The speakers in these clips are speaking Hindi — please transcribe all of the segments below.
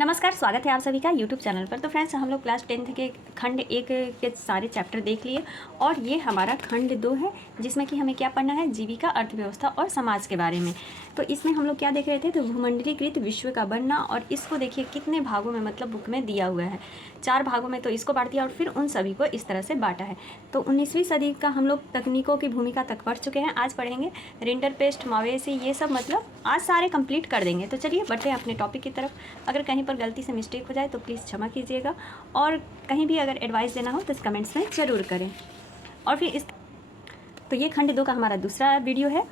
नमस्कार, स्वागत है आप सभी का यूट्यूब चैनल पर। तो फ्रेंड्स, हम लोग क्लास 10th के खंड 1 के सारे चैप्टर देख लिए और ये हमारा खंड 2 है जिसमें कि हमें क्या पढ़ना है, जीविका, अर्थव्यवस्था और समाज के बारे में। तो इसमें हम लोग क्या देख रहे थे, तो भूमंडलीकृत विश्व का बनना, और इसको देखिए कितने भागों में मतलब बुक में दिया हुआ है। 4 भागों में तो इसको बांट दिया और फिर उन सभी को इस तरह से बांटा है। तो 19वीं सदी का हम लोग तकनीकों की भूमिका तक पढ़ चुके हैं। आज पढ़ेंगे रिंडरपेस्ट, मवेशी, ये सब मतलब आज सारे कंप्लीट कर देंगे। तो चलिए बढ़ते हैं अपने टॉपिक की तरफ। अगर कहीं पर गलती से मिस्टेक हो जाए तो प्लीज़ क्षमा कीजिएगा, और कहीं भी अगर एडवाइस देना हो तो इस कमेंट्स में ज़रूर करें। और फिर तो ये खंड 2 का हमारा दूसरा वीडियो है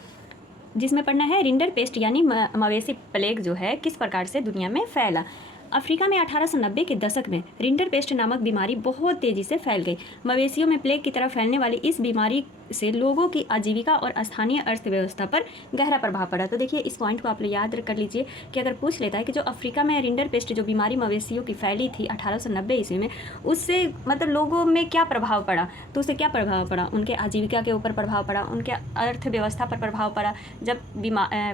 जिसमें पढ़ना है रिंडरपेस्ट यानी मवेशी प्लेग जो है किस प्रकार से दुनिया में फैला। अफ्रीका में 1890 के दशक में रिंडरपेस्ट नामक बीमारी बहुत तेज़ी से फैल गई। मवेशियों में प्लेग की तरह फैलने वाली इस बीमारी से लोगों की आजीविका और स्थानीय अर्थव्यवस्था पर गहरा प्रभाव पड़ा। तो देखिए इस पॉइंट को आप लोग याद कर लीजिए कि अगर पूछ लेता है कि जो अफ्रीका में रिंडरपेस्ट जो बीमारी मवेशियों की फैली थी 1890 ईस्वी में, उससे मतलब लोगों में क्या प्रभाव पड़ा, तो उससे क्या प्रभाव पड़ा, उनके आजीविका के ऊपर प्रभाव पड़ा, उनके अर्थव्यवस्था पर प्रभाव पड़ा। जब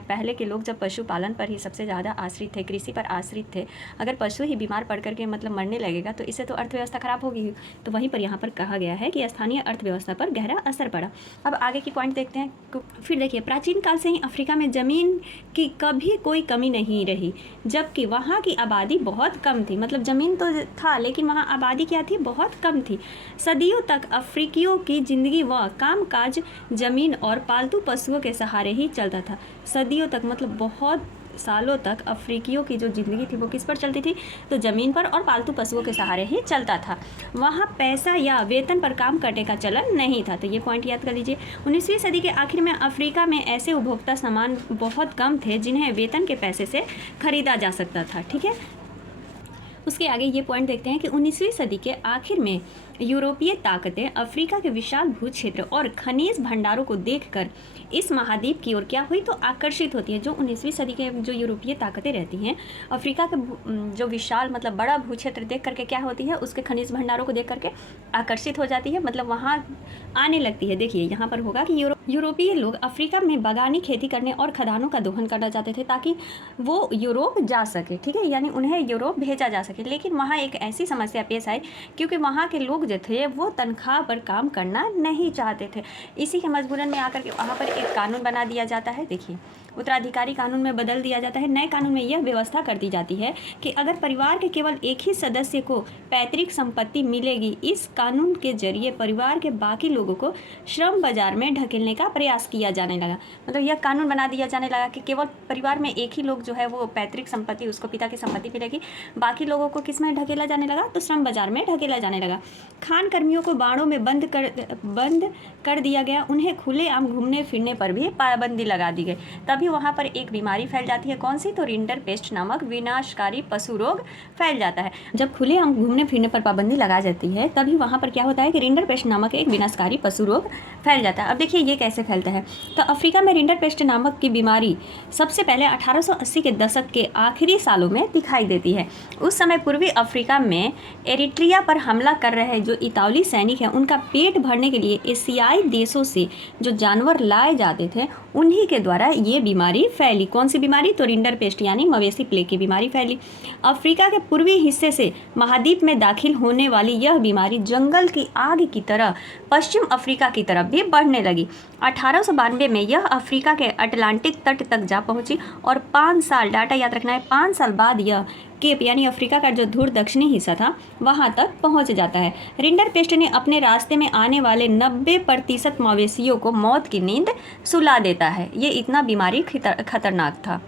पहले के लोग जब पशुपालन पर ही सबसे ज़्यादा आश्रित थे, कृषि पर आश्रित थे, अगर पशु ही बीमार पड़ करके मतलब मरने लगेगा तो इससे तो अर्थव्यवस्था खराब होगी। तो वहीं पर यहाँ पर कहा गया है कि स्थानीय अर्थव्यवस्था पर गहरा असर पड़ा। अब आगे की पॉइंट देखते हैं। फिर देखिए, प्राचीन काल से ही अफ्रीका में ज़मीन की कभी कोई कमी नहीं रही, जबकि वहाँ की आबादी बहुत कम थी। मतलब ज़मीन तो था लेकिन वहाँ आबादी क्या थी, बहुत कम थी। सदियों तक अफ्रीकियों की ज़िंदगी व कामकाज ज़मीन और पालतू पशुओं के सहारे ही चलता था। सदियों तक मतलब बहुत सालों तक अफ्रीकियों की जो ज़िंदगी थी वो किस पर चलती थी, तो ज़मीन पर और पालतू पशुओं के सहारे ही चलता था। वहाँ पैसा या वेतन पर काम करने का चलन नहीं था। तो ये पॉइंट याद कर लीजिए। 19वीं सदी के आखिर में अफ्रीका में ऐसे उपभोक्ता सामान बहुत कम थे जिन्हें वेतन के पैसे से खरीदा जा सकता था। ठीक है, उसके आगे ये पॉइंट देखते हैं कि 19वीं सदी के आखिर में यूरोपीय ताकतें अफ्रीका के विशाल भूक्षेत्र और खनिज भंडारों को देखकर इस महाद्वीप की ओर क्या हुई, तो आकर्षित होती है। जो 19वीं सदी के जो यूरोपीय ताकतें रहती हैं, अफ्रीका के जो विशाल मतलब बड़ा भूक्षेत्र देख करके क्या होती है, उसके खनिज भंडारों को देख करके आकर्षित हो जाती है, मतलब वहाँ आने लगती है। देखिए यहाँ पर होगा कि यूरोपीय लोग अफ्रीका में बागानी खेती करने और खदानों का दोहन करना चाहते थे ताकि वो यूरोप जा सके। ठीक है, यानी उन्हें यूरोप भेजा जा सके। लेकिन वहाँ एक ऐसी समस्या पेश आई क्योंकि वहाँ के लोग जो थे वो तनख्वाह पर काम करना नहीं चाहते थे। इसी के मजबूरन में आकर के वहाँ पर एक कानून बना दिया जाता है। देखिए, उत्तराधिकारी कानून में बदल दिया जाता है। नए कानून में यह व्यवस्था कर दी जाती है कि अगर परिवार के केवल एक ही सदस्य को पैतृक संपत्ति मिलेगी, इस कानून के जरिए परिवार के बाकी लोगों को श्रम बाजार में ढकेलने का प्रयास किया जाने लगा। मतलब यह कानून बना दिया जाने लगा कि केवल परिवार में एक ही लोग जो है वो पैतृक संपत्ति, उसको पिता की संपत्ति मिलेगी, बाकी लोगों को किस में ढकेला जाने लगा, तो श्रम बाजार में ढकेला जाने लगा। खान कर्मियों को बाड़ों में बंद कर दिया गया। उन्हें खुलेआम घूमने फिरने पर भी पाबंदी लगा दी गई। तभी वहाँ पर एक बीमारी फैल जाती है। कौन सी, तो रिंडरपेस्ट नामक विनाशकारी पशु रोग फैल जाता है। जब खुलेआम घूमने फिरने पर पाबंदी लगा जाती है तभी वहाँ पर क्या होता है कि रिंडरपेस्ट नामक एक विनाशकारी पशु रोग फैल जाता है। अब देखिए ये कैसे फैलता है। तो अफ्रीका में रिंडरपेस्ट नामक की बीमारी सबसे पहले 1880 के दशक के आखिरी सालों में दिखाई देती है। उस समय पूर्वी अफ्रीका में एरिट्रिया पर हमला कर रहे जो इतालवी सैनिक हैं, उनका पेट भरने के लिए एशियाई देशों से जो जानवर लाए जाते थे उन्हीं के द्वारा ये बीमारी फैली। कौन सी बीमारी, तो रिंडरपेस्ट यानी मवेशी प्लेग की बीमारी फैली। अफ्रीका के पूर्वी हिस्से से महाद्वीप में दाखिल होने वाली यह बीमारी जंगल की आग की तरह पश्चिम अफ्रीका की तरफ भी बढ़ने लगी। 1892 में यह अफ्रीका के अटलांटिक तट तक जा पहुंची और 5 साल, डाटा याद रखना है, 5 साल बाद यह केप यानी अफ्रीका का जो धूर दक्षिणी हिस्सा था वहां तक पहुंच जाता है। रिंडरपेस्ट ने अपने रास्ते में आने वाले 90% मवेशियों को मौत की नींद सुला देता है। ये इतना बीमारी खतरनाक था।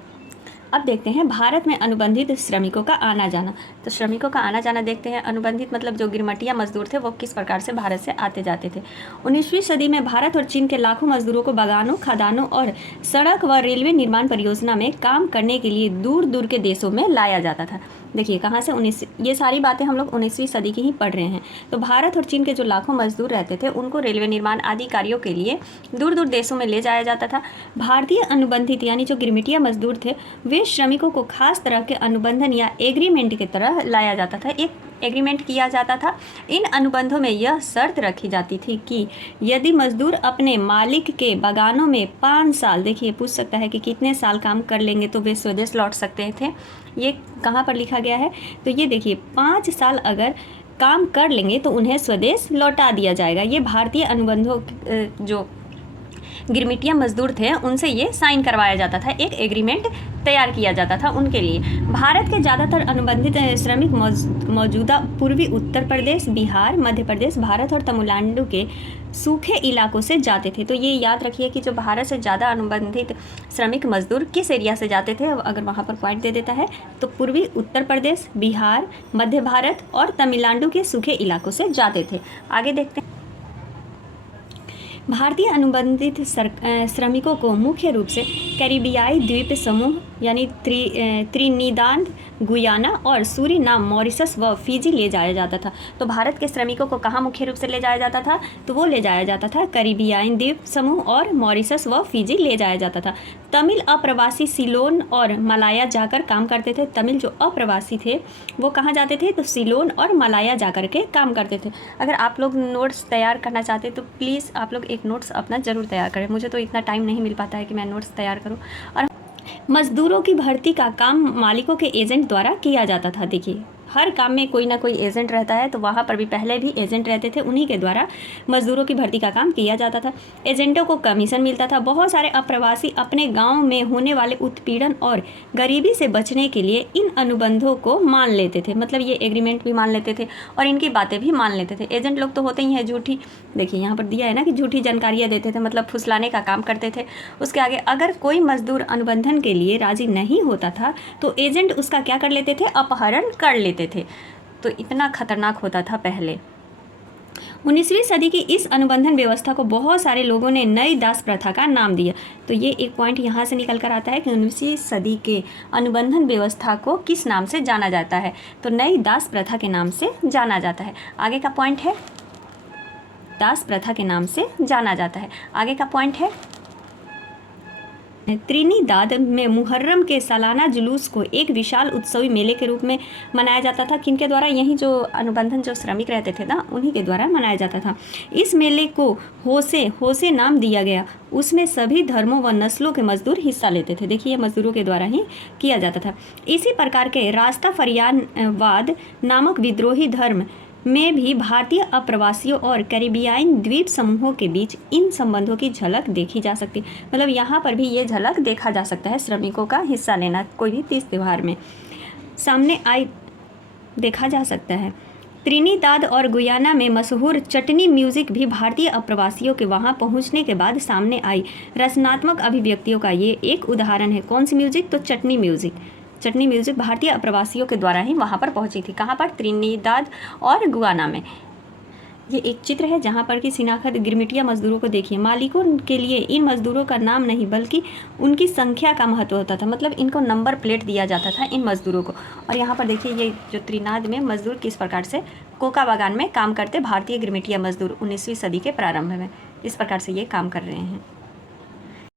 अब देखते हैं भारत में अनुबंधित श्रमिकों का आना जाना। तो श्रमिकों का आना जाना देखते हैं। अनुबंधित मतलब जो गिरमटिया मजदूर थे वो किस प्रकार से भारत से आते जाते थे। 19वीं सदी में भारत और चीन के लाखों मजदूरों को बागानों, खदानों और सड़क व रेलवे निर्माण परियोजना में काम करने के लिए दूर दूर के देशों में लाया जाता था। देखिए कहाँ से, ये सारी बातें हम लोग 19वीं सदी की ही पढ़ रहे हैं। तो भारत और चीन के जो लाखों मजदूर रहते थे उनको रेलवे निर्माण आदि कार्यों के लिए दूर दूर देशों में ले जाया जाता था। भारतीय अनुबंधित यानी जो गिरमिटिया मजदूर थे वे श्रमिकों को खास तरह के अनुबंधन या एग्रीमेंट की तरह लाया जाता था। एक एग्रीमेंट किया जाता था। इन अनुबंधों में यह शर्त रखी जाती थी कि यदि मजदूर अपने मालिक के बागानों में 5 साल, देखिए पूछ सकता है कि कितने साल काम कर लेंगे तो वे स्वदेश लौट सकते थे। ये कहाँ पर लिखा गया है, तो ये देखिए 5 साल अगर काम कर लेंगे तो उन्हें स्वदेश लौटा दिया जाएगा। ये भारतीय अनुबंधों जो गिरमिटिया मजदूर थे उनसे ये साइन करवाया जाता था, एक एग्रीमेंट तैयार किया जाता था उनके लिए। भारत के ज़्यादातर अनुबंधित श्रमिक मौजूदा पूर्वी उत्तर प्रदेश, बिहार, मध्य प्रदेश, भारत और तमिलनाडु के सूखे इलाकों से जाते थे। तो ये याद रखिए कि जो भारत से ज़्यादा अनुबंधित श्रमिक मजदूर किस एरिया से जाते थे, अगर वहाँ पर पॉइंट दे देता है तो पूर्वी उत्तर प्रदेश, बिहार, मध्य भारत और तमिलनाडु के सूखे इलाकों से जाते थे। आगे देखते हैं। भारतीय अनुबंधित श्रमिकों को मुख्य रूप से कैरिबियाई द्वीप समूह यानी त्रिनिदाद, गुयाना और सूरीनाम, मॉरिशस व फिजी ले जाया जाता था। तो भारत के श्रमिकों को कहाँ मुख्य रूप से ले जाया जाता था, तो वो ले जाया जाता था कैरिबियाई द्वीप समूह और मॉरिशस व फिजी ले जाया जाता था। तमिल अप्रवासी सिलोन और मलाया जाकर काम करते थे। तमिल जो अप्रवासी थे वो कहाँ जाते थे, तो सिलोन और मलाया जाकर के काम करते थे। अगर आप लोग नोट्स तैयार करना चाहते तो प्लीज़ आप लोग एक नोट्स अपना ज़रूर तैयार करें। मुझे तो इतना टाइम नहीं मिल पाता है कि मैं नोट्स तैयार करूं। और मजदूरों की भर्ती का काम मालिकों के एजेंट द्वारा किया जाता था। देखिए हर काम में कोई ना कोई एजेंट रहता है, तो वहाँ पर भी पहले भी एजेंट रहते थे, उन्हीं के द्वारा मजदूरों की भर्ती का काम किया जाता था। एजेंटों को कमीशन मिलता था। बहुत सारे अप्रवासी अपने गांव में होने वाले उत्पीड़न और गरीबी से बचने के लिए इन अनुबंधों को मान लेते थे, मतलब ये एग्रीमेंट भी मान लेते थे और इनकी बातें भी मान लेते थे। एजेंट लोग तो होते ही हैं झूठी, देखिए यहाँ पर दिया है ना कि झूठी जानकारियाँ देते थे, मतलब फुसलाने का काम करते थे। उसके आगे अगर कोई मजदूर अनुबंधन के लिए राजी नहीं होता था तो एजेंट उसका क्या कर लेते थे, अपहरण कर लेते थे। तो इतना खतरनाक होता था पहले। 19वीं सदी की इस अनुबंधन व्यवस्था को बहुत सारे लोगों ने नई दास प्रथा का नाम दिया। तो ये एक पॉइंट यहाँ से निकल कर आता है कि 19वीं सदी के अनुबंधन व्यवस्था को किस नाम से जाना जाता है, तो नई दास प्रथा के नाम से जाना जाता है। आगे का पॉइंट है दास प्रथा के नाम से जाना जाता है। आगे का पॉइंट है त्रिनिदाद में मुहर्रम के सालाना जुलूस को एक विशाल उत्सवी मेले के रूप में मनाया जाता था। किनके द्वारा, यही जो अनुबंधन जो श्रमिक रहते थे ना उन्हीं के द्वारा मनाया जाता था। इस मेले को होसे नाम दिया गया। उसमें सभी धर्मों व नस्लों के मजदूर हिस्सा लेते थे। देखिए मजदूरों के द्वारा ही किया जाता था। इसी प्रकार के रास्ताफरियानवाद नामक विद्रोही धर्म में भी भारतीय अप्रवासियों और कैरिबियाई द्वीप समूहों के बीच इन संबंधों की झलक देखी जा सकती है। मतलब यहाँ पर भी ये झलक देखा जा सकता है, श्रमिकों का हिस्सा लेना कोई भी तीज त्यौहार में सामने आई देखा जा सकता है। त्रिनिदाद और गुयाना में मशहूर चटनी म्यूज़िक भी भारतीय अप्रवासियों के वहाँ पहुँचने के बाद सामने आई रचनात्मक अभिव्यक्तियों का ये एक उदाहरण है। कौन सी म्यूज़िक, तो चटनी म्यूज़िक। चटनी म्यूज़िक भारतीय अप्रवासियों के द्वारा ही वहाँ पर पहुँची थी। कहाँ पर, त्रिनिदाद और गुयाना में। ये एक चित्र है जहाँ पर कि शिनाख्त गिरमिटिया मजदूरों को देखिए। मालिकों के लिए इन मजदूरों का नाम नहीं बल्कि उनकी संख्या का महत्व होता था, मतलब इनको नंबर प्लेट दिया जाता था इन मजदूरों को। और यहाँ पर देखिए ये जो त्रिनाद में मजदूर किस प्रकार से कोका बागान में काम करते भारतीय गिरमिटिया मजदूर 19वीं सदी के प्रारंभ में इस प्रकार से ये काम कर रहे हैं।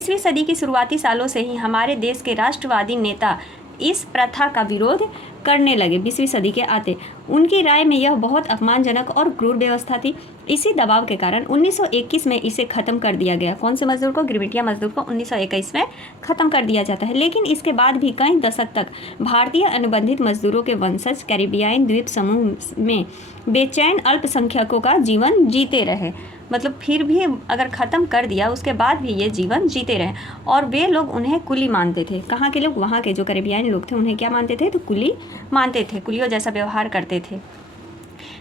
20वीं सदी की शुरुआती सालों से ही हमारे देश के राष्ट्रवादी नेता इस प्रथा का विरोध करने लगे। 20वीं सदी के आते उनकी राय में यह बहुत अपमानजनक और क्रूर व्यवस्था थी। इसी दबाव के कारण 1921 में इसे ख़त्म कर दिया गया। कौन से मजदूर को, गिरमिटिया मजदूर को 1921 में ख़त्म कर दिया जाता है। लेकिन इसके बाद भी कई दशक तक भारतीय अनुबंधित मजदूरों के वंशज कैरिबियाई द्वीप समूह में बेचैन अल्पसंख्यकों का जीवन जीते रहे। मतलब फिर भी अगर ख़त्म कर दिया उसके बाद भी ये जीवन जीते रहे और वे लोग उन्हें कुली मानते थे। कहाँ के लोग, वहाँ के जो कैरिबियाई लोग थे उन्हें क्या मानते थे, तो कुली मानते थे, कुलियों जैसा व्यवहार करते थे।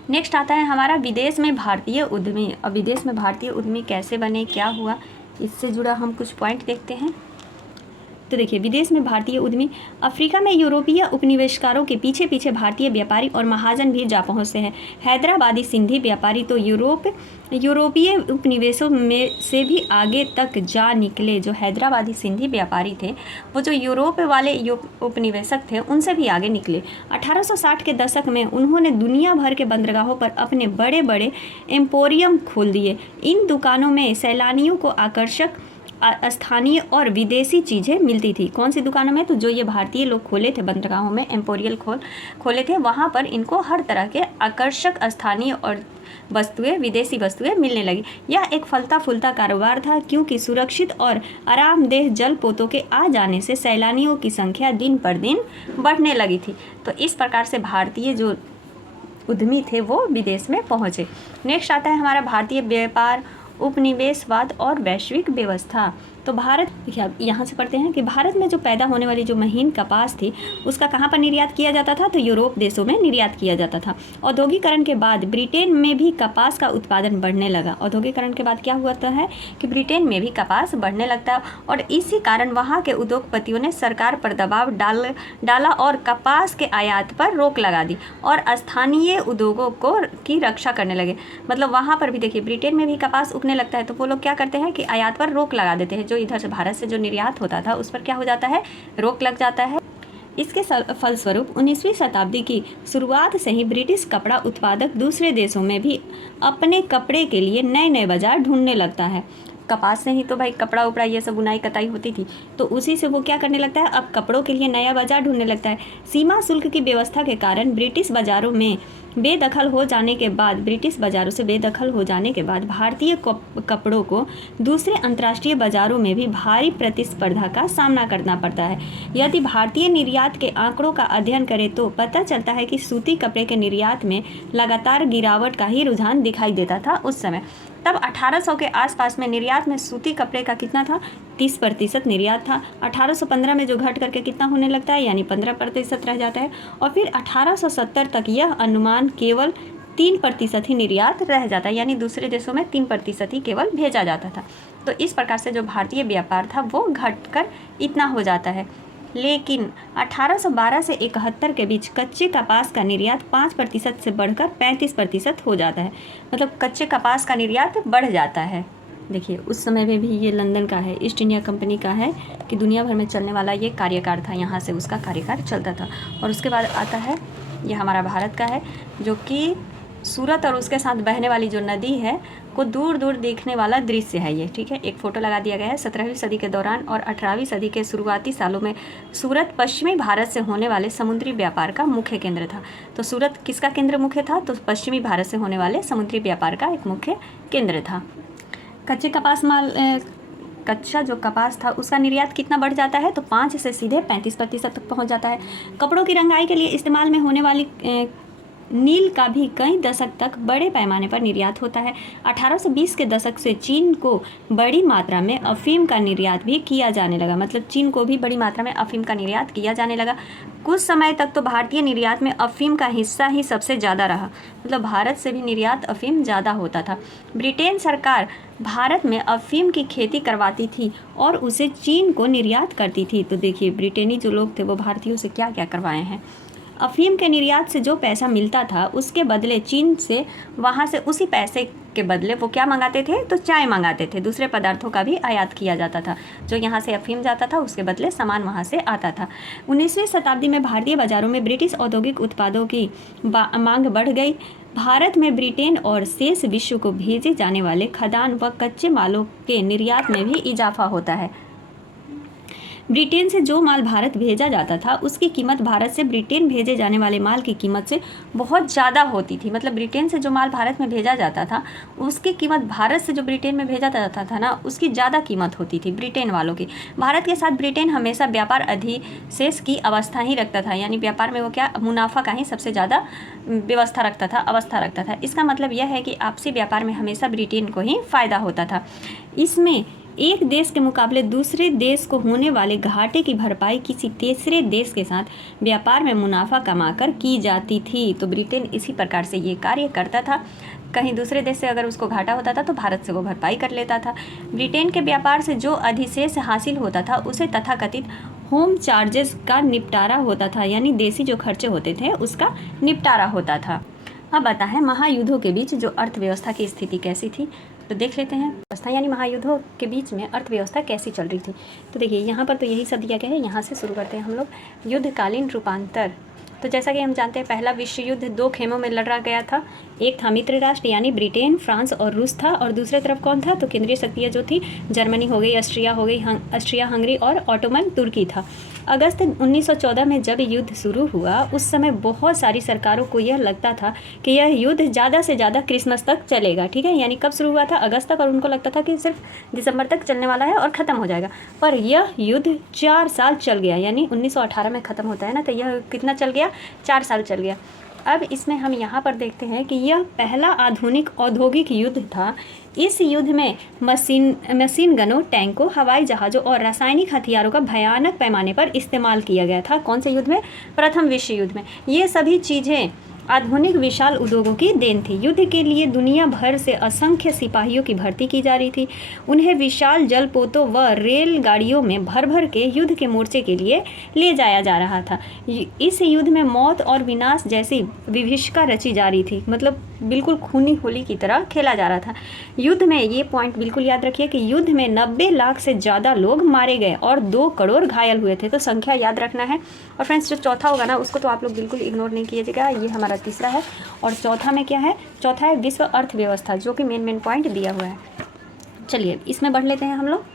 नेक्स्ट आता है हमारा विदेश में भारतीय उद्यमी। अब विदेश में भारतीय उद्यमी कैसे बने, क्या हुआ, इससे जुड़ा हम कुछ पॉइंट देखते हैं। तो देखिए विदेश में भारतीय उद्यमी, अफ्रीका में यूरोपीय उपनिवेशकारों के पीछे पीछे भारतीय व्यापारी और महाजन भी जा पहुँचते हैं। हैदराबादी सिंधी व्यापारी तो यूरोपीय उपनिवेशों में से भी आगे तक जा निकले। जो हैदराबादी सिंधी व्यापारी थे वो जो यूरोप वाले उपनिवेशक थे उनसे भी आगे निकले। 1860 के दशक में उन्होंने दुनिया भर के बंदरगाहों पर अपने बड़े बड़े एम्पोरियम खोल दिए। इन दुकानों में सैलानियों को आकर्षक स्थानीय और विदेशी चीज़ें मिलती थी। कौन सी दुकानों में? तो जो ये भारतीय लोग खोले थे बंदरगाहों में, एम्पोरियल खोले थे, वहाँ पर इनको हर तरह के आकर्षक स्थानीय और वस्तुएं, विदेशी वस्तुएं मिलने लगी। यह एक फलता फूलता कारोबार था, क्योंकि सुरक्षित और आरामदेह जलपोतों के आ जाने से सैलानियों की संख्या दिन पर दिन बढ़ने लगी थी। तो इस प्रकार से भारतीय जो उद्यमी थे वो विदेश में पहुँचे। नेक्स्ट आता है हमारा भारतीय व्यापार, उपनिवेशवाद और वैश्विक व्यवस्था। तो भारत, देखिए अब यहाँ से पढ़ते हैं कि भारत में जो पैदा होने वाली जो महीन कपास थी उसका कहाँ पर निर्यात किया जाता था? तो यूरोप देशों में निर्यात किया जाता था। औद्योगिकरण के बाद ब्रिटेन में भी कपास का उत्पादन बढ़ने लगा। औद्योगिकरण के बाद क्या हुआ है कि ब्रिटेन में भी कपास बढ़ने लगता है, और इसी कारण वहाँ के उद्योगपतियों ने सरकार पर दबाव डाला और कपास के आयात पर रोक लगा दी और स्थानीय उद्योगों की रक्षा करने लगे। मतलब वहाँ पर भी देखिए, ब्रिटेन में भी कपास उगने लगता है तो वो लोग क्या करते हैं कि आयात पर रोक लगा देते हैं। जो इधर से भारत से जो निर्यात होता था उस पर क्या हो जाता है? रोक लग जाता है। इसके फलस्वरूप 19वीं शताब्दी की शुरुआत से ही ब्रिटिश कपड़ा उत्पादक दूसरे देशों में भी अपने कपड़े के लिए नए नए बाजार ढूंढने लगता है। कपास से ही तो भाई कपड़ा उपड़ा ये सब बुनाई कताई होती थी, तो उसी से वो क्या करने लगता है? अब कपड़ों के लिए नया बाजार ढूंढने लगता है। सीमा शुल्क की व्यवस्था के कारण ब्रिटिश बाजारों से बेदखल हो जाने के बाद भारतीय कपड़ों को दूसरे अंतर्राष्ट्रीय बाजारों में भी भारी प्रतिस्पर्धा का सामना करना पड़ता है। यदि भारतीय निर्यात के आंकड़ों का अध्ययन करें तो पता चलता है कि सूती कपड़े के निर्यात में लगातार गिरावट का ही रुझान दिखाई देता था उस समय। तब 1800 के आसपास में निर्यात में सूती कपड़े का कितना था? 30% निर्यात था। 1815 में जो घट करके कितना होने लगता है, यानी 15% रह जाता है, और फिर 1870 तक यह अनुमान केवल 3% ही निर्यात रह जाता है, यानी दूसरे देशों में 3% ही केवल भेजा जाता था। तो इस प्रकार से जो भारतीय व्यापार था वो घटकर इतना हो जाता है। लेकिन 1812 से 71 के बीच कच्चे कपास का निर्यात 5% से बढ़कर 35% हो जाता है। मतलब कच्चे कपास का निर्यात बढ़ जाता है। देखिए उस समय में भी ये लंदन का है, ईस्ट इंडिया कंपनी का है, कि दुनिया भर में चलने वाला ये कार्यकाल था, यहाँ से उसका कार्यकाल चलता था। और उसके बाद आता है ये हमारा भारत का है, जो कि सूरत और उसके साथ बहने वाली जो नदी है को दूर दूर देखने वाला दृश्य है ये, ठीक है। एक फ़ोटो लगा दिया गया है। 17वीं सदी के दौरान और 18वीं सदी के शुरुआती सालों में सूरत पश्चिमी भारत से होने वाले समुद्री व्यापार का मुख्य केंद्र था। तो सूरत किसका केंद्र मुख्य था? तो पश्चिमी भारत से होने वाले समुद्री व्यापार का एक मुख्य केंद्र था। कच्चा जो कपास था उसका निर्यात कितना बढ़ जाता है? तो 5 से सीधे 35% तक पहुंच जाता है। कपड़ों की रंगाई के लिए इस्तेमाल में होने वाली नील का भी कई दशक तक बड़े पैमाने पर निर्यात होता है। 1820 के दशक से चीन को बड़ी मात्रा में अफीम का निर्यात भी किया जाने लगा। मतलब चीन को भी बड़ी मात्रा में अफीम का निर्यात किया जाने लगा। कुछ समय तक तो भारतीय निर्यात में अफीम का हिस्सा ही सबसे ज़्यादा रहा। मतलब भारत से भी निर्यात अफीम ज़्यादा होता था। ब्रिटेन सरकार भारत में अफीम की खेती करवाती थी और उसे चीन को निर्यात करती थी। तो देखिए ब्रिटेनी जो लोग थे वो भारतीयों से क्या क्या करवाए हैं। अफीम के निर्यात से जो पैसा मिलता था उसके बदले चीन से वहाँ से उसी पैसे के बदले वो क्या मंगाते थे? तो चाय मंगाते थे। दूसरे पदार्थों का भी आयात किया जाता था। जो यहाँ से अफीम जाता था उसके बदले सामान वहाँ से आता था। 19वीं शताब्दी में भारतीय बाज़ारों में ब्रिटिश औद्योगिक उत्पादों की मांग बढ़ गई। भारत में ब्रिटेन और शेष विश्व को भेजे जाने वाले खाद्यान्न व कच्चे मालों के निर्यात में भी इजाफा होता है। ब्रिटेन से जो माल भारत भेजा जाता था उसकी कीमत भारत से ब्रिटेन भेजे जाने वाले माल की कीमत से बहुत ज़्यादा होती थी। मतलब ब्रिटेन से जो माल भारत में भेजा जाता था उसकी कीमत भारत से जो ब्रिटेन में भेजा जाता था ना उसकी ज़्यादा कीमत होती थी ब्रिटेन वालों की। भारत के साथ ब्रिटेन हमेशा व्यापार अधिशेष की अवस्था ही रखता था, यानी व्यापार में वो क्या मुनाफा का ही सबसे ज़्यादा अवस्था रखता था। इसका मतलब यह है कि आपसी व्यापार में हमेशा ब्रिटेन को ही फ़ायदा होता था। इसमें एक देश के मुकाबले दूसरे देश को होने वाले घाटे की भरपाई किसी तीसरे देश के साथ व्यापार में मुनाफा कमाकर की जाती थी। तो ब्रिटेन इसी प्रकार से ये कार्य करता था। कहीं दूसरे देश से अगर उसको घाटा होता था तो भारत से वो भरपाई कर लेता था। ब्रिटेन के व्यापार से जो अधिशेष हासिल होता था उसे तथाकथित होम चार्जेस का निपटारा होता था, यानी देसी जो खर्चे होते थे उसका निपटारा होता था। अब आता है महायुद्धों के बीच जो अर्थव्यवस्था की स्थिति कैसी थी, तो देख लेते हैं। अवस्था यानी महायुद्धों के बीच में अर्थव्यवस्था कैसी चल रही थी। तो देखिए यहाँ पर तो यही सब दिया गया है। यहाँ से शुरू करते हैं हम लोग। युद्धकालीन रूपांतर तो जैसा कि हम जानते हैं पहला विश्व युद्ध 2 खेमों में लड़ा गया था। एक था मित्र राष्ट्र यानी ब्रिटेन, फ्रांस और रूस था, और दूसरी तरफ कौन था? तो केंद्रीय शक्तियाँ जो थी जर्मनी हो गई, ऑस्ट्रिया हो गई, ऑस्ट्रिया हंगरी और ऑटोमन तुर्की था। अगस्त 1914 में जब युद्ध शुरू हुआ उस समय बहुत सारी सरकारों को यह लगता था कि यह युद्ध ज़्यादा से ज़्यादा क्रिसमस तक चलेगा, ठीक है, यानी कब शुरू हुआ था? अगस्त तक, और उनको लगता था कि सिर्फ दिसंबर तक चलने वाला है और ख़त्म हो जाएगा। पर यह युद्ध 4 साल चल गया, यानी 1918 में ख़त्म होता है ना, तो यह कितना चल गया? 4 साल चल गया। अब इसमें हम यहाँ पर देखते हैं कि यह पहला आधुनिक औद्योगिक युद्ध था। इस युद्ध में मशीन गनों, टैंकों, हवाई जहाज़ों और रासायनिक हथियारों का भयानक पैमाने पर इस्तेमाल किया गया था। कौन से युद्ध में? प्रथम विश्व युद्ध में। ये सभी चीज़ें आधुनिक विशाल उद्योगों की देन थी। युद्ध के लिए दुनिया भर से असंख्य सिपाहियों की भर्ती की जा रही थी। उन्हें विशाल जलपोतों व रेलगाड़ियों में भर भर के युद्ध के मोर्चे के लिए ले जाया जा रहा था। इस युद्ध में मौत और विनाश जैसी विभीषिका रची जा रही थी, मतलब बिल्कुल खूनी होली की तरह खेला जा रहा था। युद्ध में ये पॉइंट बिल्कुल याद रखिए कि युद्ध में 90 लाख से ज़्यादा लोग मारे गए और 2 करोड़ घायल हुए थे, तो संख्या याद रखना है। और फ्रेंड्स जो चौथा होगा ना उसको तो आप लोग बिल्कुल इग्नोर नहीं कीजिएगा, ये हमारा तीसरा है। और चौथा में क्या है? चौथा है विश्व अर्थव्यवस्था, जो कि मेन पॉइंट दिया हुआ है। चलिए इसमें बढ़ लेते हैं हम लोग।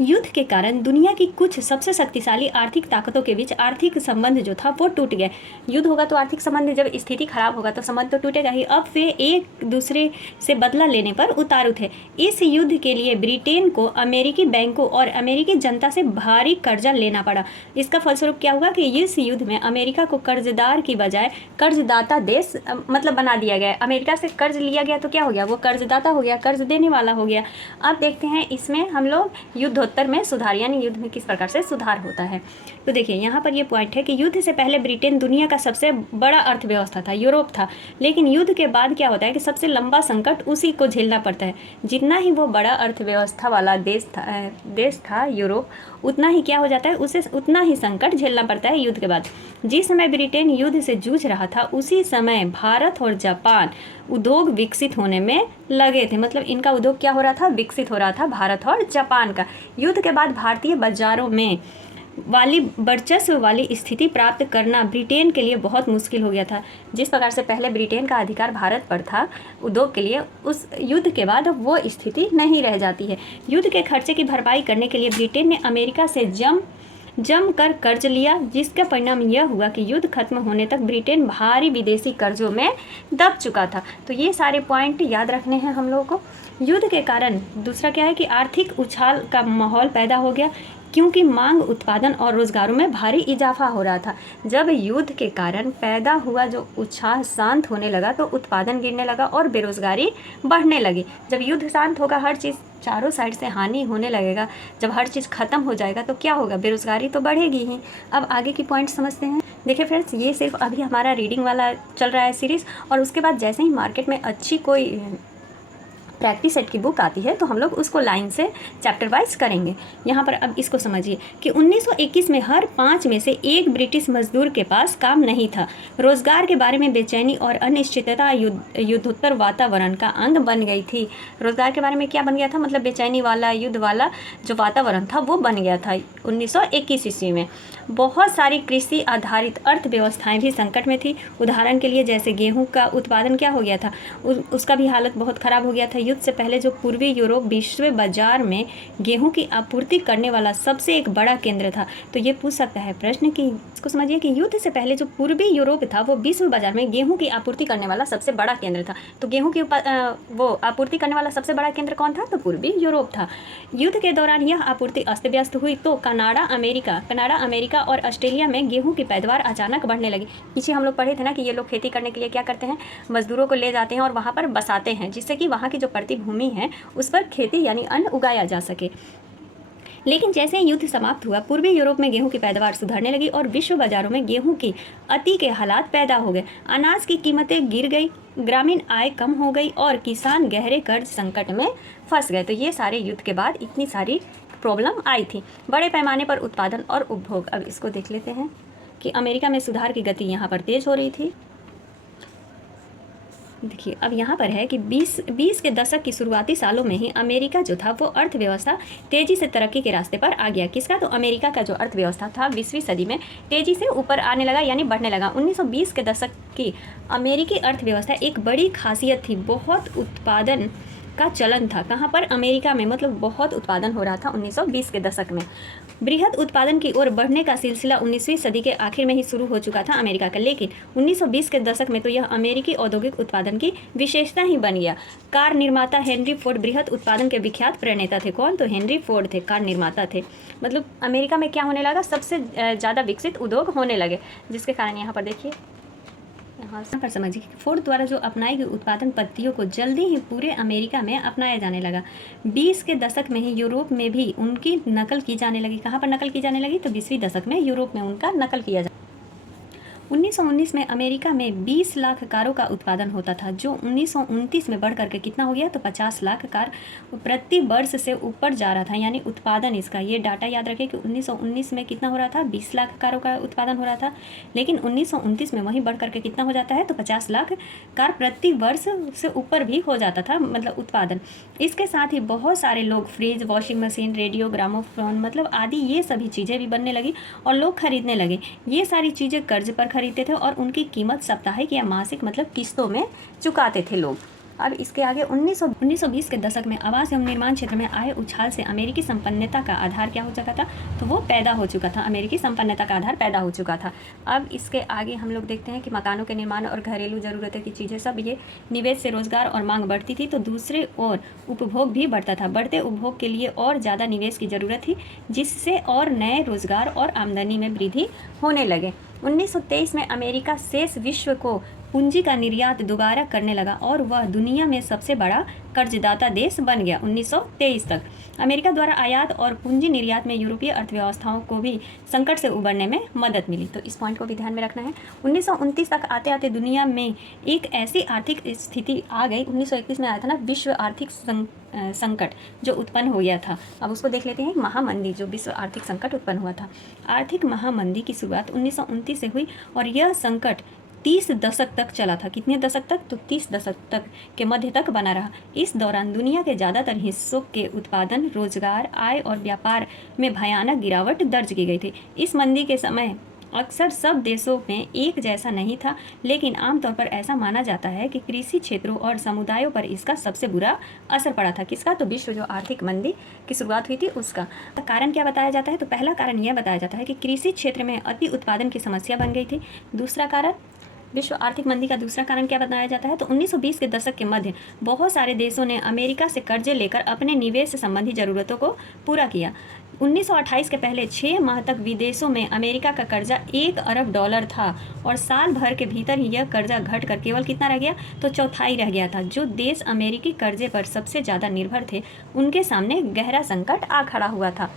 युद्ध के कारण दुनिया की कुछ सबसे शक्तिशाली आर्थिक ताकतों के बीच आर्थिक संबंध जो था वो टूट गया। युद्ध होगा तो आर्थिक संबंध, जब स्थिति खराब होगा तो संबंध तो टूटेगा ही। अब वे एक दूसरे से बदला लेने पर उतारू थे। इस युद्ध के लिए ब्रिटेन को अमेरिकी बैंकों और अमेरिकी जनता से भारी कर्जा लेना पड़ा। इसका फलस्वरूप क्या हुआ कि इस युद्ध में अमेरिका को कर्जदार की बजाय कर्जदाता देश मतलब बना दिया गया। अमेरिका से कर्ज लिया गया तो क्या हो गया? वो कर्जदाता हो गया, कर्ज देने वाला हो गया। अब देखते हैं इसमें हम लोग युद्धोत्तर में सुधार, यानी युद्ध में किस प्रकार से सुधार होता है। तो देखिए यहाँ पर ये पॉइंट है कि युद्ध से पहले ब्रिटेन दुनिया का सबसे बड़ा अर्थव्यवस्था था, यूरोप था, लेकिन युद्ध के बाद क्या होता है कि सबसे लंबा संकट उसी को झेलना पड़ता है। जितना ही वो बड़ा अर्थव्यवस्था वाला देश था यूरोप, उतना ही क्या हो जाता है, उसे उतना ही संकट झेलना पड़ता है युद्ध के बाद। जिस समय ब्रिटेन युद्ध से जूझ रहा था उसी समय भारत और जापान उद्योग विकसित होने में लगे थे। मतलब इनका उद्योग क्या हो रहा था? विकसित हो रहा था, भारत और जापान का। युद्ध के बाद भारतीय बाजारों में वाली वर्चस्व वाली स्थिति प्राप्त करना ब्रिटेन के लिए बहुत मुश्किल हो गया था। जिस प्रकार से पहले ब्रिटेन का अधिकार भारत पर था उद्योग के लिए, उस युद्ध के बाद अब वो स्थिति नहीं रह जाती है। युद्ध के खर्चे की भरपाई करने के लिए ब्रिटेन ने अमेरिका से जम कर कर्ज लिया, जिसका परिणाम यह हुआ कि युद्ध खत्म होने तक ब्रिटेन भारी विदेशी कर्जों में दब चुका था। तो ये सारे पॉइंट याद रखने हैं हम लोगों को। युद्ध के कारण दूसरा क्या है कि आर्थिक उछाल का माहौल पैदा हो गया, क्योंकि मांग, उत्पादन और रोजगारों में भारी इजाफा हो रहा था। जब युद्ध के कारण पैदा हुआ जो उछाल शांत होने लगा तो उत्पादन गिरने लगा और बेरोजगारी बढ़ने लगी। जब युद्ध शांत होगा, हर चीज़ चारों साइड से हानि होने लगेगा, जब हर चीज़ खत्म हो जाएगा तो क्या होगा? बेरोजगारी तो बढ़ेगी ही। अब आगे की पॉइंट समझते हैं। देखिए फ्रेंड्स, ये सिर्फ अभी हमारा रीडिंग वाला चल रहा है सीरीज़, और उसके बाद जैसे ही मार्केट में अच्छी कोई प्रैक्टिस सेट की बुक आती है तो हम लोग उसको लाइन से चैप्टर वाइज करेंगे। यहाँ पर अब इसको समझिए कि 1921 में हर 5 में से 1 ब्रिटिश मजदूर के पास काम नहीं था। रोजगार के बारे में बेचैनी और अनिश्चितता युद्धोत्तर वातावरण का अंग बन गई थी। रोजगार के बारे में क्या बन गया था? मतलब बेचैनी वाला, युद्ध वाला जो वातावरण था वो बन गया था 1921 ईस्वी में। बहुत सारी कृषि आधारित अर्थव्यवस्थाएं भी संकट में थी। उदाहरण के लिए जैसे गेहूं का उत्पादन क्या हो गया था, उसका भी हालत बहुत ख़राब हो गया था। युद्ध से पहले जो पूर्वी यूरोप विश्व बाजार में गेहूं की आपूर्ति करने वाला सबसे एक बड़ा केंद्र था। तो ये पूछ सकता है प्रश्न कि इसको समझिए कि युद्ध से पहले जो पूर्वी यूरोप था वो विश्व बाजार में गेहूं की आपूर्ति करने वाला सबसे बड़ा केंद्र था। तो गेहूं की वो आपूर्ति करने वाला सबसे बड़ा केंद्र कौन था? तो पूर्वी यूरोप था। युद्ध के दौरान यह आपूर्ति अस्त व्यस्त हुई तो कनाडा, अमेरिका और ऑस्ट्रेलिया में गेहूं की पैदावार अचानक बढ़ने लगी। पीछे हम लोग पढ़े थे ना कि ये लोग खेती करने के लिए क्या करते हैं? मजदूरों को ले जाते हैं और वहाँ पर बसाते हैं, जिससे कि वहाँ की जो पड़ती भूमि है उस पर खेती यानी अन्न उगाया जा सके। लेकिन जैसे ही युद्ध समाप्त हुआ, पूर्वी यूरोप में गेहूं की पैदावार सुधरने लगी और विश्व बाजारों में गेहूं की अति के हालात पैदा हो गए। अनाज की कीमतें गिर गई, ग्रामीण आय कम हो गई और किसान गहरे कर्ज संकट में फंस गए। तो ये सारे युद्ध के बाद इतनी सारी प्रॉब्लम आई थी। बड़े पैमाने पर उत्पादन और उपभोग, अब इसको देख लेते हैं कि अमेरिका में सुधार की गति यहाँ पर तेज हो रही थी। देखिए अब यहाँ पर है कि 20 के दशक की शुरुआती सालों में ही अमेरिका जो था वो अर्थव्यवस्था तेज़ी से तरक्की के रास्ते पर आ गया। किसका? तो अमेरिका का जो अर्थव्यवस्था था 20वीं सदी में तेज़ी से ऊपर आने लगा, यानी बढ़ने लगा। 1920 के दशक की अमेरिकी अर्थव्यवस्था एक बड़ी खासियत थी, बहुत उत्पादन का चलन था। कहाँ पर? अमेरिका में, मतलब बहुत उत्पादन हो रहा था 1920 के दशक में। बृहद उत्पादन की ओर बढ़ने का सिलसिला 19वीं सदी के आखिर में ही शुरू हो चुका था अमेरिका का, लेकिन 1920 के दशक में तो यह अमेरिकी औद्योगिक उत्पादन की विशेषता ही बन गया। कार निर्माता हेनरी फोर्ड बृहद उत्पादन के विख्यात प्रणेता थे। कौन? तो हेनरी फोर्ड थे, कार निर्माता थे। मतलब अमेरिका में क्या होने लगा? सबसे ज़्यादा विकसित उद्योग होने लगे, जिसके कारण यहाँ पर देखिए, यहाँ पर समझिए कि फोर्ड द्वारा जो अपनाई गई उत्पादन पद्धतियों को जल्दी ही पूरे अमेरिका में अपनाया जाने लगा। 20 के दशक में ही यूरोप में भी उनकी नकल की जाने लगी। कहाँ पर नकल की जाने लगी? तो 20वीं दशक में यूरोप में उनका नकल किया जा 1919 में अमेरिका में 20 लाख कारों का उत्पादन होता था, जो 1929 में बढ़ करके कितना हो गया? तो 50 लाख कार प्रति वर्ष से ऊपर जा रहा था, यानी उत्पादन इसका। ये डाटा याद रखें कि 1919 में कितना हो रहा था? 20 लाख कारों का उत्पादन हो रहा था, लेकिन 1929 में वहीं बढ़ करके कितना हो जाता है? तो 50 लाख कार प्रति वर्ष से ऊपर भी हो जाता था, मतलब उत्पादन। इसके साथ ही बहुत सारे लोग fridge, washing machine, radio, gramophone, मतलब आदि ये सभी चीज़ें भी बनने लगी और लोग खरीदने लगे। ये सारी चीज़ें कर्ज पर खरीदते थे और उनकी कीमत साप्ताहिक या मासिक, मतलब किस्तों में चुकाते थे लोग। अब इसके आगे 1920 के दशक में आवास एवं निर्माण क्षेत्र में आए उछाल से अमेरिकी संपन्नता का आधार क्या हो चुका था? तो वो पैदा हो चुका था, अमेरिकी संपन्नता का आधार पैदा हो चुका था। अब इसके आगे हम लोग देखते हैं कि मकानों के निर्माण और घरेलू ज़रूरतें की चीज़ें सब ये निवेश से रोजगार और मांग बढ़ती थी, तो दूसरे ओर उपभोग भी बढ़ता था। बढ़ते उपभोग के लिए और ज़्यादा निवेश की ज़रूरत थी, जिससे और नए रोजगार और आमदनी में वृद्धि होने लगे। 1923 में अमेरिका शेष विश्व को पूंजी का निर्यात दोबारा करने लगा और वह दुनिया में सबसे बड़ा कर्जदाता देश बन गया। 1923 तक अमेरिका द्वारा आयात और पूंजी निर्यात में यूरोपीय अर्थव्यवस्थाओं को भी संकट से उबरने में मदद मिली, तो इस पॉइंट को भी ध्यान में रखना है। 1929 तक आते आते दुनिया में एक ऐसी आर्थिक स्थिति आ गई, 1921 में आया था ना विश्व आर्थिक संकट जो उत्पन्न हो गया था। अब उसको देख लेते हैं। महामंदी, जो विश्व आर्थिक संकट उत्पन्न हुआ था। आर्थिक महामंदी की शुरुआत 1929 से हुई और यह संकट 30 दशक तक चला था। कितने दशक तक? तो 30 दशक तक के मध्य तक बना रहा। इस दौरान दुनिया के ज़्यादातर हिस्सों के उत्पादन, रोजगार, आय और व्यापार में भयानक गिरावट दर्ज की गई थी। इस मंदी के समय अक्सर सब देशों में एक जैसा नहीं था, लेकिन आमतौर पर ऐसा माना जाता है कि कृषि क्षेत्रों और समुदायों पर इसका सबसे बुरा असर पड़ा था। किसका? तो विश्व जो आर्थिक मंदी की शुरुआत हुई थी उसका। कारण क्या बताया जाता है? तो पहला कारण यह बताया जाता है कि कृषि क्षेत्र में अति उत्पादन की समस्या बन गई थी। दूसरा कारण, विश्व आर्थिक मंदी का दूसरा कारण क्या बताया जाता है? तो 1920 के दशक के मध्य बहुत सारे देशों ने अमेरिका से कर्जे लेकर अपने निवेश संबंधी ज़रूरतों को पूरा किया। 1928 के पहले 6 माह तक विदेशों में अमेरिका का कर्जा $1 अरब था और साल भर के भीतर ही यह कर्जा घटकर केवल कितना रह गया? तो चौथाई रह गया था। जो देश अमेरिकी कर्जे पर सबसे ज़्यादा निर्भर थे, उनके सामने गहरा संकट आ खड़ा हुआ था।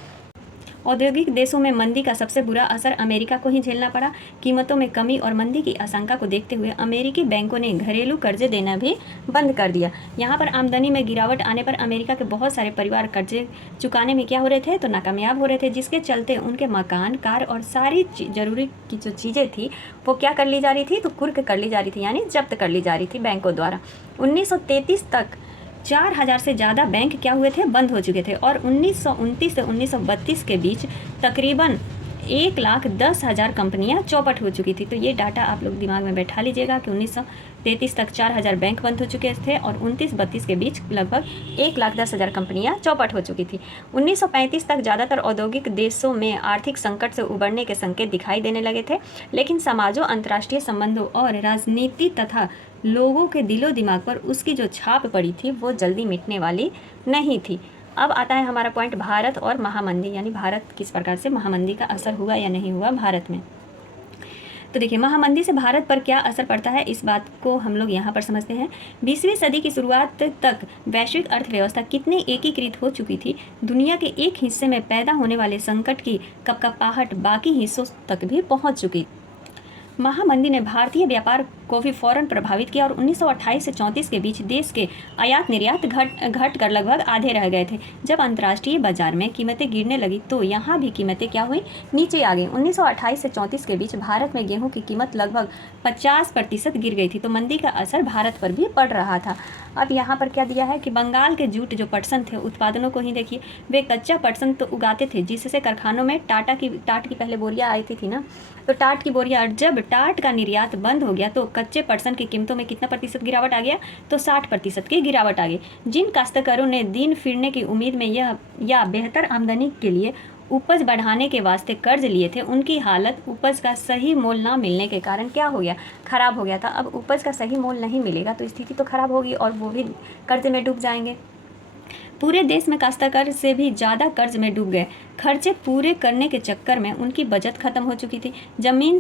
औद्योगिक देशों में मंदी का सबसे बुरा असर अमेरिका को ही झेलना पड़ा। कीमतों में कमी और मंदी की आशंका को देखते हुए अमेरिकी बैंकों ने घरेलू कर्जे देना भी बंद कर दिया। यहाँ पर आमदनी में गिरावट आने पर अमेरिका के बहुत सारे परिवार कर्जे चुकाने में क्या हो रहे थे? तो नाकामयाब हो रहे थे, जिसके चलते उनके मकान, कार और सारी जरूरी की जो चीज़ें थी वो क्या कर ली जा रही थी? तो कुर्क कर ली जा रही थी, यानी जब्त कर ली जा रही थी बैंकों द्वारा। 1933 तक 4000 से ज़्यादा बैंक क्या हुए थे? बंद हो चुके थे और 1929 से 1932 के बीच तकरीबन 1,10,000 कंपनियां चौपट हो चुकी थी। तो ये डाटा आप लोग दिमाग में बैठा लीजिएगा कि 1933 तक 4000 बैंक बंद हो चुके थे और 29-32 के बीच लगभग 1,10,000 कंपनियां चौपट हो चुकी थी। 1935 तक ज़्यादातर औद्योगिक देशों में आर्थिक संकट से उबरने के संकेत दिखाई देने लगे थे, लेकिन समाजों, अंतर्राष्ट्रीय संबंधों और राजनीति तथा लोगों के दिलो दिमाग पर उसकी जो छाप पड़ी थी वो जल्दी मिटने वाली नहीं थी। अब आता है हमारा पॉइंट भारत और महामंदी, यानी भारत किस प्रकार से महामंदी का असर हुआ या नहीं हुआ भारत में। तो देखिए, महामंदी से भारत पर क्या असर पड़ता है, इस बात को हम लोग यहाँ पर समझते हैं। 20वीं सदी की शुरुआत तक वैश्विक अर्थव्यवस्था कितने एकीकृत हो चुकी थी। दुनिया के एक हिस्से में पैदा होने वाले संकट की कपकपाहट बाकी हिस्सों तक भी पहुँच चुकी। महामंदी ने भारतीय व्यापार को भी फौरन प्रभावित किया और 1928 से 34 के बीच देश के आयात निर्यात घट कर लगभग आधे रह गए थे। जब अंतर्राष्ट्रीय बाजार में कीमतें गिरने लगी तो यहाँ भी कीमतें क्या हुई, नीचे आ गई। 1928 से 34 के बीच भारत में गेहूं की कीमत लगभग 50% गिर गई थी, तो मंदी का असर भारत पर भी पड़ रहा था। अब यहाँ पर क्या दिया है कि बंगाल के जूट जो पटसन थे, उत्पादनों को ही देखिए, वे कच्चा पटसन तो उगाते थे जिससे कारखानों में टाट की पहले बोरियां आई थी ना, तो टाट की बोरियां, जब टाट का निर्यात बंद हो गया तो कच्चे पटसन की कीमतों में कितना प्रतिशत गिरावट आ गया, तो 60% की गिरावट आ गई। जिन काश्तकारों ने दिन फिरने की उम्मीद में या बेहतर आमदनी के लिए उपज बढ़ाने के वास्ते कर्ज लिए थे, उनकी हालत उपज का सही मोल ना मिलने के कारण क्या हो गया, खराब हो गया था। अब उपज का सही मोल नहीं मिलेगा तो स्थिति तो खराब होगी और वो भी कर्ज में डूब जाएंगे। पूरे देश में काश्तकार से भी ज़्यादा कर्ज में डूब गए। खर्चे पूरे करने के चक्कर में उनकी बचत खत्म हो चुकी थी। ज़मीन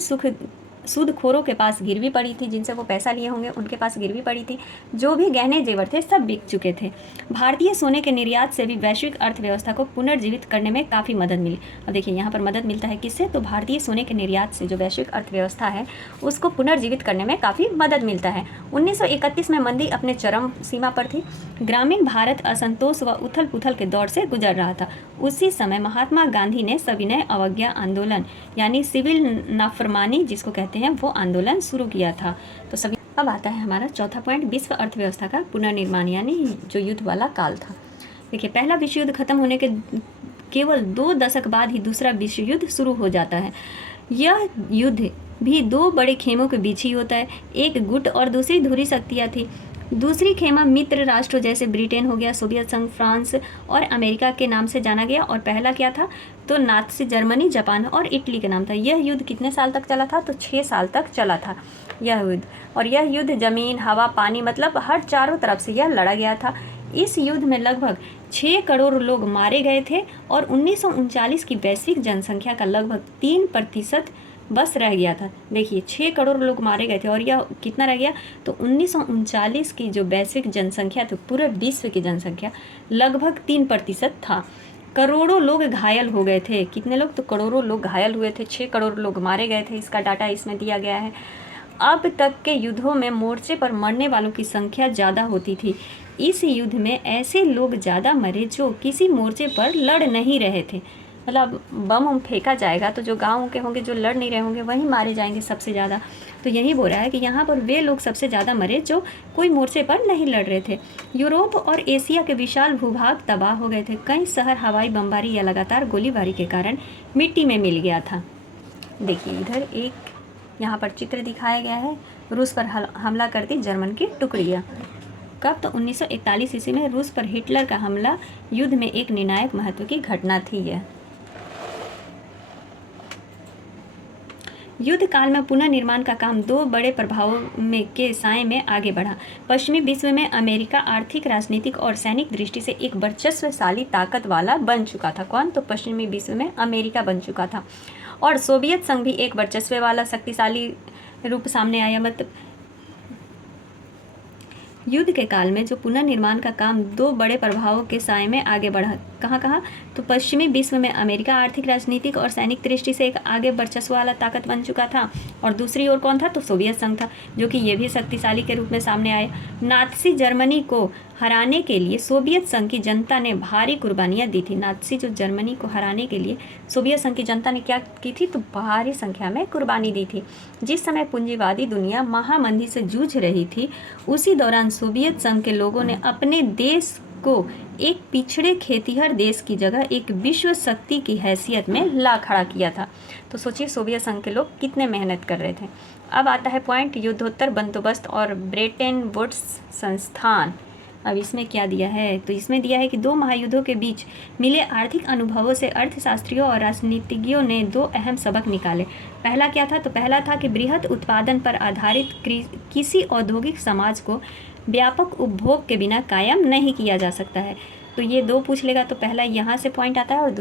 सूदखोरों के पास गिरवी पड़ी थी, जिनसे वो पैसा लिए होंगे उनके पास गिरवी पड़ी थी। जो भी गहने जेवर थे सब बिक चुके थे। भारतीय सोने के निर्यात से भी वैश्विक अर्थव्यवस्था को पुनर्जीवित करने में काफ़ी मदद मिली। अब देखिए यहाँ पर मदद मिलता है किससे, तो भारतीय सोने के निर्यात से जो वैश्विक अर्थव्यवस्था है उसको पुनर्जीवित करने में काफ़ी मदद मिलता है। 1931 में मंदी अपने चरम सीमा पर थी। ग्रामीण भारत असंतोष व उथल पुथल के दौर से गुजर रहा था। उसी समय महात्मा गांधी ने सविनय अवज्ञा आंदोलन यानी सिविल नाफरमानी जिसको कहते हैं वो आंदोलन शुरू किया था। तो सभी अब आता है हमारा चौथा पॉइंट, विश्व अर्थव्यवस्था का पुनर्निर्माण यानी जो युद्ध वाला काल था। देखिए पहला विश्व युद्ध खत्म होने के केवल 2 दशक बाद ही दूसरा विश्व युद्ध शुरू हो जाता है। यह युद्ध भी 2 बड़े खेमों के बीच ही होता है, एक गुट और दूसरी धुरी शक्तियाँ थी। दूसरी खेमा मित्र राष्ट्रों जैसे ब्रिटेन हो गया, सोवियत संघ, फ्रांस और अमेरिका के नाम से जाना गया, और पहला क्या था तो नाज़ी जर्मनी, जापान और इटली के नाम था। यह युद्ध कितने साल तक चला था, तो 6 साल तक चला था यह युद्ध। और यह युद्ध ज़मीन, हवा, पानी मतलब हर चारों तरफ से यह लड़ा गया था। इस युद्ध में लगभग 6 करोड़ लोग मारे गए थे और 1939 की वैश्विक जनसंख्या का लगभग 3% बस रह गया था। देखिए 6 करोड़ लोग मारे गए थे और यह कितना रह गया, तो 1939 की जो वैश्विक जनसंख्या थी, पूरे विश्व की जनसंख्या लगभग 3% था। करोड़ों लोग घायल हो गए थे। कितने लोग, तो करोड़ों लोग घायल हुए थे, 6 करोड़ लोग मारे गए थे। इसका डाटा इसमें दिया गया है। अब तक के युद्धों में मोर्चे पर मरने वालों की संख्या ज़्यादा होती थी। इस युद्ध में ऐसे लोग ज़्यादा मरे जो किसी मोर्चे पर लड़ नहीं रहे थे। मतलब बम फेंका जाएगा तो जो गाँव के होंगे, जो लड़ नहीं रहे होंगे, वही मारे जाएंगे सबसे ज़्यादा। तो यही बोल रहा है कि यहाँ पर वे लोग सबसे ज़्यादा मरे जो कोई मोर्चे पर नहीं लड़ रहे थे। यूरोप और एशिया के विशाल भूभाग तबाह हो गए थे। कई शहर हवाई बमबारी या लगातार गोलीबारी के कारण मिट्टी में मिल गया था। देखिए इधर एक यहाँ पर चित्र दिखाया गया है। रूस पर हमला करती जर्मन की टुकड़ियाँ। कब, तो 1941 ईस्वी में रूस पर हिटलर का हमला युद्ध में एक निर्णायक महत्व की घटना थी। यह युद्ध काल में पुनर्निर्माण का काम 2 बड़े प्रभावों में के साए में आगे बढ़ा। पश्चिमी विश्व में अमेरिका आर्थिक, राजनीतिक और सैनिक दृष्टि से एक वर्चस्वशाली ताकत वाला बन चुका था। कौन, तो पश्चिमी विश्व में अमेरिका बन चुका था और सोवियत संघ भी एक वर्चस्व वाला शक्तिशाली रूप सामने आया। मतलब युद्ध के काल में जो पुनर्निर्माण का काम 2 बड़े प्रभावों के साए में आगे बढ़ा। कहाँ, तो पश्चिमी विश्व में अमेरिका आर्थिक, राजनीतिक और सैनिक दृष्टि से एक आगे वर्चस्व वाला ताकत बन चुका था और दूसरी ओर कौन था, तो सोवियत संघ था, जो कि ये भी शक्तिशाली के रूप में सामने आया। नाज़ी जर्मनी को हराने के लिए सोवियत संघ की जनता ने भारी कुर्बानियाँ दी थी। नाज़ी जो जर्मनी को हराने के लिए सोवियत संघ की जनता ने क्या की थी, तो भारी संख्या में कुर्बानी दी थी। जिस समय पूंजीवादी दुनिया महामंदी से जूझ रही थी, उसी दौरान सोवियत संघ के लोगों ने अपने देश को एक पिछड़े खेतीहर देश की जगह एक विश्व शक्ति की हैसियत में ला खड़ा किया था। तो सोचिए सोवियत संघ के लोग कितने मेहनत कर रहे थे। अब आता है पॉइंट, युद्धोत्तर बंदोबस्त और ब्रेटन वुड्स संस्थान। अब इसमें क्या दिया है, तो इसमें दिया है कि 2 महायुद्धों के बीच मिले आर्थिक अनुभवों से अर्थशास्त्रियों और राजनीतिज्ञों ने 2 अहम सबक निकाले। पहला क्या था, तो पहला था कि बृहद उत्पादन पर आधारित किसी औद्योगिक समाज को व्यापक उपभोग के बिना कायम नहीं किया जा सकता है। तो ये 2 पूछ लेगा, तो पहला यहाँ से पॉइंट आता है और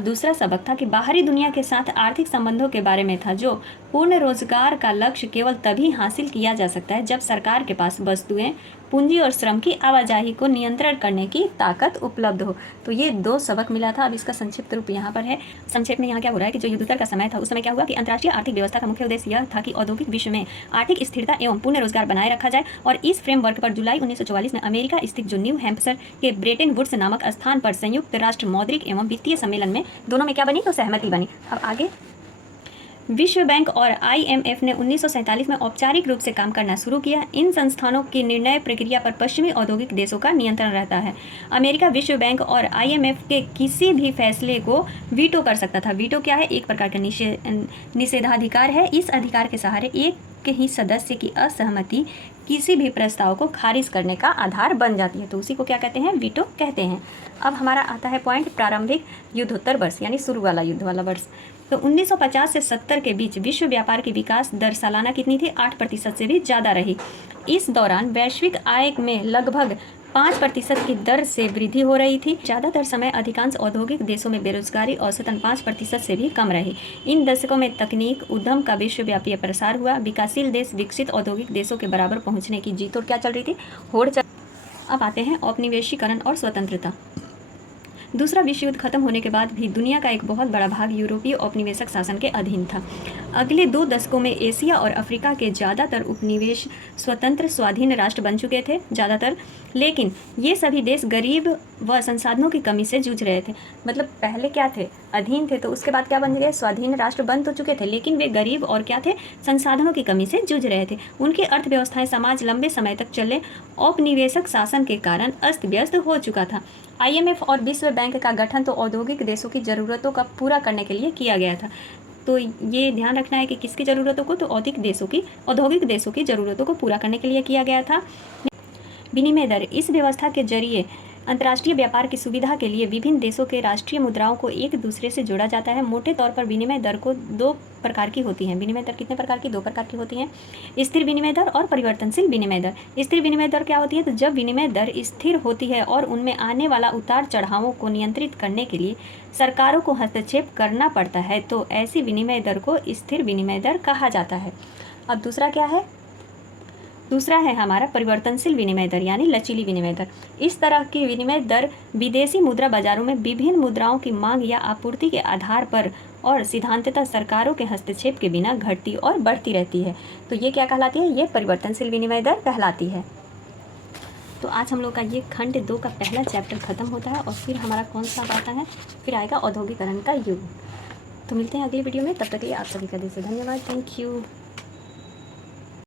दूसरा सबक था कि बाहरी दुनिया के साथ आर्थिक संबंधों के बारे में था, जो पूर्ण रोजगार का लक्ष्य केवल तभी हासिल किया जा सकता है जब सरकार के पास वस्तुएं, पूंजी और श्रम की आवाजाही को नियंत्रण करने की ताकत उपलब्ध हो। तो ये 2 सबक मिला था। अब इसका संक्षिप्त रूप यहाँ पर है। संक्षेप में यहाँ क्या हो रहा है कि जो युद्धोत्तर का समय था, उस समय क्या हुआ कि अंतर्राष्ट्रीय आर्थिक व्यवस्था का मुख्य उद्देश्य यह था कि औद्योगिक विश्व में आर्थिक स्थिरता एवं पूर्ण रोजगार बनाए रखा जाए। और इस फ्रेमवर्क पर जुलाई 1944 में अमेरिका स्थित जो न्यू हैम्पशर के ब्रेटन वुड्स नामक स्थान पर संयुक्त राष्ट्र मौद्रिक एवं वित्तीय सम्मेलन में दोनों में क्या बनी, तो सहमति बनी। अब आगे, विश्व बैंक और IMF ने 1947 में औपचारिक रूप से काम करना शुरू किया। इन संस्थानों की निर्णय प्रक्रिया पर पश्चिमी औद्योगिक देशों का नियंत्रण रहता है। अमेरिका विश्व बैंक और IMF के किसी भी फैसले को वीटो कर सकता था। वीटो क्या है, एक प्रकार का निषेधाधिकार है। इस अधिकार के सहारे एक ही सदस्य की असहमति किसी भी प्रस्ताव को खारिज करने का आधार बन जाती है। तो उसी को क्या कहते हैं, वीटो कहते हैं। अब हमारा आता है पॉइंट, प्रारंभिक युद्धोत्तर वर्ष यानी शुरू वाला युद्ध वाला वर्ष। तो 1950 से 70 के बीच विश्व व्यापार की विकास दर सालाना कितनी थी, 8% से भी ज़्यादा रही। इस दौरान वैश्विक आय में लगभग 5% की दर से वृद्धि हो रही थी। ज़्यादातर समय अधिकांश औद्योगिक देशों में बेरोजगारी औसतन 5% से भी कम रही। इन दशकों में तकनीक उद्यम का विश्वव्यापी प्रसार हुआ। विकासशील देश विकसित औद्योगिक देशों के बराबर पहुंचने की जीत और क्या चल रही थी, होड़ चल। अब आते हैं औपनिवेशीकरण और स्वतंत्रता। दूसरा विश्व युद्ध खत्म होने के बाद भी दुनिया का एक बहुत बड़ा भाग यूरोपीय औपनिवेशिक शासन के अधीन था। अगले 2 दशकों में एशिया और अफ्रीका के ज़्यादातर उपनिवेश स्वतंत्र स्वाधीन राष्ट्र बन चुके थे ज़्यादातर, लेकिन ये सभी देश गरीब व संसाधनों की कमी से जूझ रहे थे। मतलब पहले क्या थे, अधीन थे, तो उसके बाद क्या बन गए, स्वाधीन राष्ट्र बन तो चुके थे, लेकिन वे गरीब और क्या थे, संसाधनों की कमी से जूझ रहे थे। उनकी अर्थव्यवस्थाएं, समाज लंबे समय तक चले औपनिवेशिक शासन के कारण अस्त व्यस्त हो चुका था। IMF और विश्व बैंक का गठन तो औद्योगिक देशों की ज़रूरतों का पूरा करने के लिए किया गया था। तो ये ध्यान रखना है कि किसकी ज़रूरतों को, तो औद्योगिक देशों की ज़रूरतों को पूरा करने के लिए किया गया था। विनिमय दर, इस व्यवस्था के जरिए अंतर्राष्ट्रीय व्यापार की सुविधा के लिए विभिन्न देशों के राष्ट्रीय मुद्राओं को एक दूसरे से जोड़ा जाता है। मोटे तौर पर विनिमय दर को 2 प्रकार की होती हैं। विनिमय दर कितने प्रकार की, 2 प्रकार की होती हैं, स्थिर विनिमय दर और परिवर्तनशील विनिमय दर। स्थिर विनिमय दर क्या होती है, तो जब विनिमय दर स्थिर होती है और उनमें आने वाला उतार चढ़ावों को नियंत्रित करने के लिए सरकारों को हस्तक्षेप करना पड़ता है, तो ऐसी विनिमय दर को स्थिर विनिमय दर कहा जाता है। अब दूसरा क्या है, दूसरा है हमारा परिवर्तनशील विनिमय दर यानी लचीली विनिमय दर। इस तरह की विनिमय दर विदेशी मुद्रा बाजारों में विभिन्न मुद्राओं की मांग या आपूर्ति के आधार पर और सिद्धांततः सरकारों के हस्तक्षेप के बिना घटती और बढ़ती रहती है। तो ये क्या कहलाती है, ये परिवर्तनशील विनिमय दर कहलाती है। तो आज हम लोग का ये खंड 2 का पहला चैप्टर खत्म होता है और फिर हमारा कौन सा आता है, फिर आएगा औद्योगिकरण का युग। तो मिलते हैं अगली वीडियो में, तब तक के लिए आप सभी का दिल से धन्यवाद। Thank you.